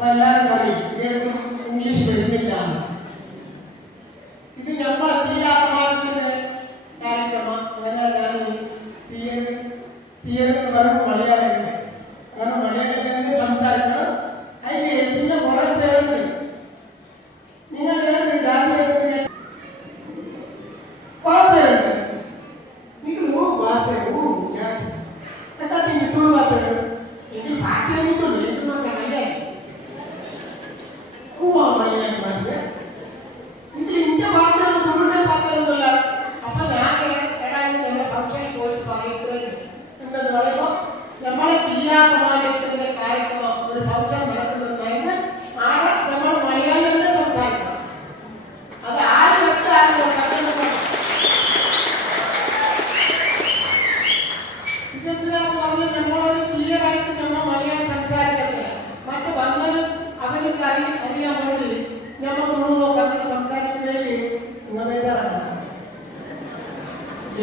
palabra de izquierda hubiese llegado.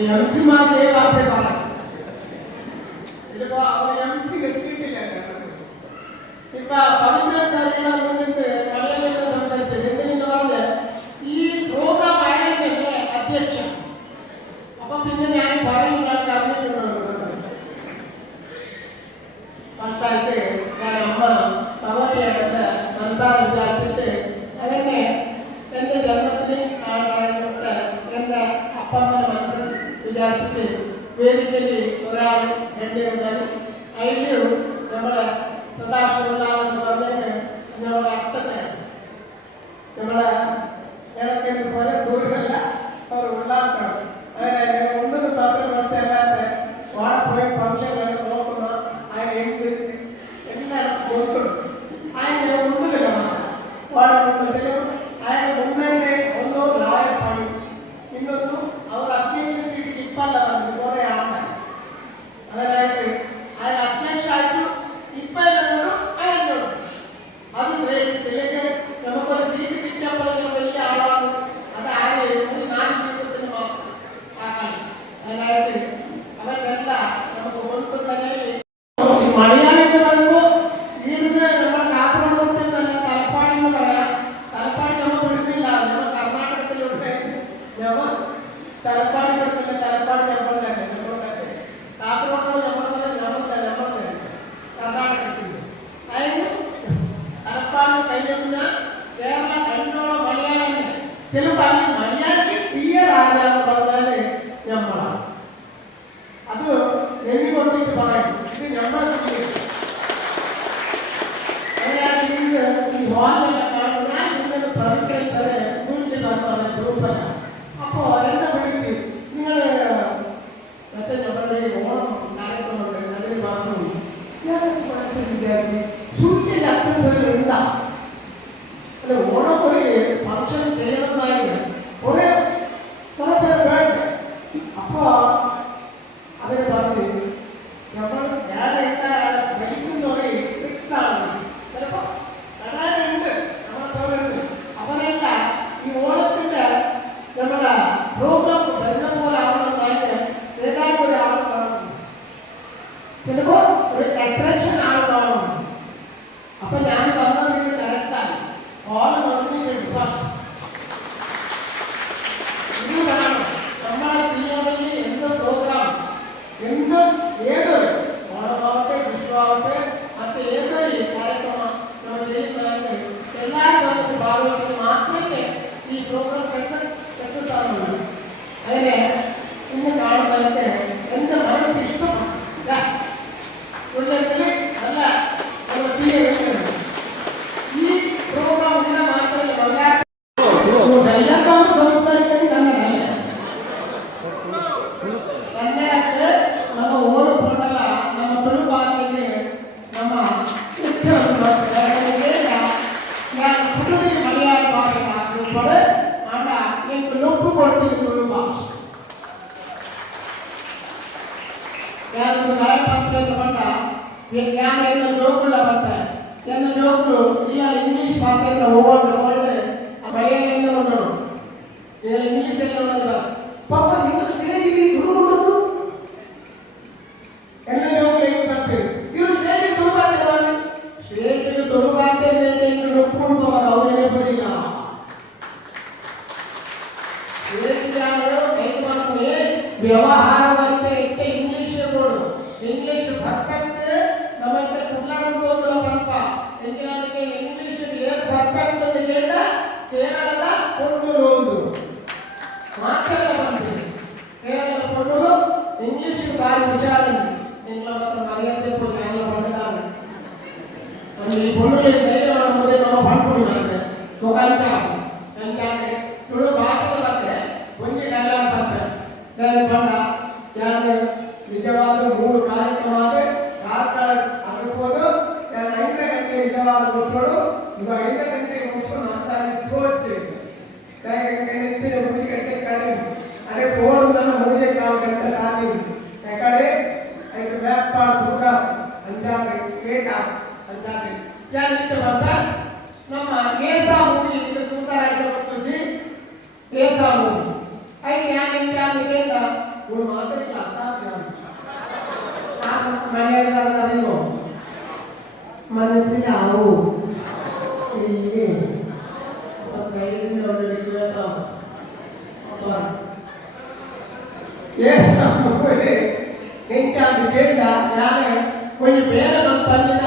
la próxima ley va a ser para വിചാരിച്ചിട്ട് വേദിക്കൽ ഒരാൾ എന്റെ ഉണ്ടായി അതിൽ നമ്മളെ സദാശിവനാണെന്ന് പറഞ്ഞത് നമ്മുടെ അത്തത്തെ നമ്മളെ ഇടയ്ക്ക് പോലെ తలపాటు పెట్టుకున్న తలపాటు చెప్పండి చెప్పండి. కాకపోతే చెప్పడం చెప్పండి చెప్పండి తలపాటు పెట్టింది ఆయన తలపాటు కైకుండా కేరళ కంట్రోల్ మలయాళం తెలుగు అది మళ్ళీ తీయరాజా அதில் இந்த காலத்தில் எந்த மனசு இஷ்டமாக ஒரு இடத்துல நல்லா நம்ம தீய விஷயம் ಈ ಪ್ರೋಗ್ರಾಮ್ನ ಮಾತ್ರ ಡೈಲಾಗ್ ಸ್ವಲ್ಪ ಕನ್ನಡ ಕನ್ನಡಕ್ಕೆ ನಮ್ಮ ಓದು ಕೊಡಲ್ಲ ನಮ್ಮ ತುಳು ಭಾಷೆಗೆ ನಮ್ಮ ಪುಟದಲ್ಲಿ ಮಲಯಾಳ ಭಾಷೆ ಹಾಕಿಕೊಂಡು ಯಾರು ಎನ್ನ ಜೋಕುಲ್ಲ ಬರ್ತಾರೆ ಎನ್ನ ಜೋಕುಲು ಇಲ್ಲ ಇಂಗ್ಲೀಷ್ ಮಾತಾಡಿದ ಹೋಗೋದು ಒಳ್ಳೆ ಬೈಲಿಂದ ಬಂದನು ಇಲ್ಲ ಇಂಗ್ಲೀಷ್ ಎಲ್ಲ ಬಂದ ಪಾಪ ನಿಮ್ಮ ಸ್ಟೇಜಿಗೆ ಗುರು ಹುಡುದು ಎಲ್ಲ ಜೋಕುಲು ಹೆಂಗೆ ಬರ್ತೀವಿ ಇವರು ಸ್ಟೇಜಿಗೆ ತುಳುಬಾರ್ತಿರವಾಗ ಸ್ಟೇಜಿಗೆ ತುಳುಬಾರ್ತಿ ಅಂದ್ರೆ ಇನ್ನು ಒಪ್ಕೊಂಡ್ಬೋವಾಗ ಅವರಿಗೆ ಬರೀ ನಾವು ಸ್ಟೇಜಿಗೆ ಅವರು ಕೈ ಮಾಡ್ತೀವಿ ವ್ಯವಹಾರ ಕಂಪೇರ್ ಕೇರಳ ಕೇರಳದ ಕೊಟ್ಟೂರು ಯಾರಿದ್ದ ಬಂದ ನಮ್ಮ ನೇಸಾ ಮೂವಿ ಇದಕ್ಕೆ ತೂತಾರಾಜ ಕೊಟ್ಟೊಜಿ ನೇಸಾ ಮೂವಿ ಐನ್ ಯಾನ್ ಇಂಚಾ ನಿಲ್ಲ ಒಂದು ಮಾತ್ರಕ್ಕೆ ಅರ್ಥ ಆಗ್ಲಿಲ್ಲ ನಾನು ಮ್ಯಾನೇಜರ್ ಅದೇನು ಮನಸ್ಸಿನ ಅವು ಇಲ್ಲಿ ಸೈಲಿಂದ ಅವರಿಗೆ ಕೇಳ್ತಾವ ஏசா மக்களை நெஞ்சாது கேட்டா யாரு கொஞ்சம் பேரை நம்ம பண்ணினா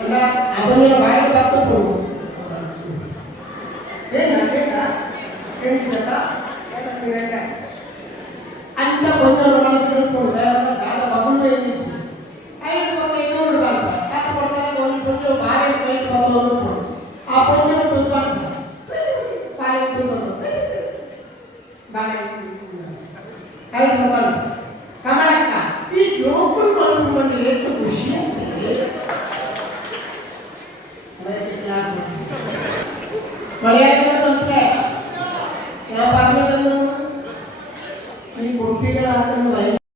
আমরা আগুনের বাইরে বাধ্য করব